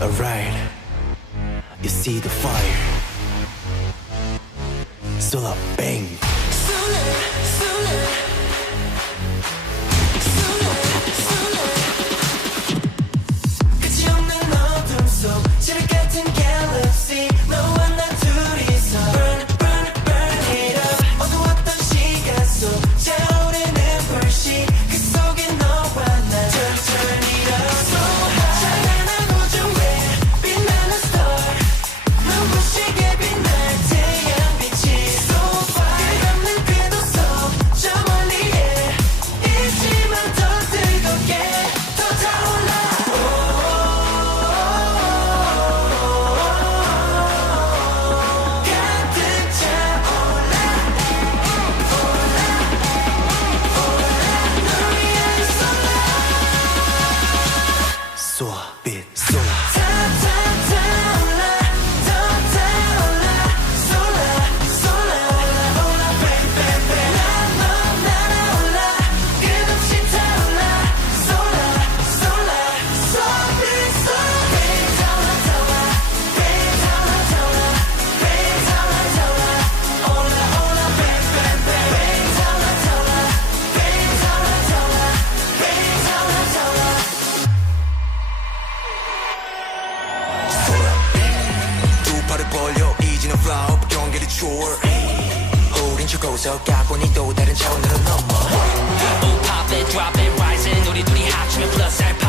Alright, you see the fire. Still a bang. Still 구석가고니 또 다른 차원으로 넘어. Oh pop it drop it rising 우리 둘이 합치면 plus 알파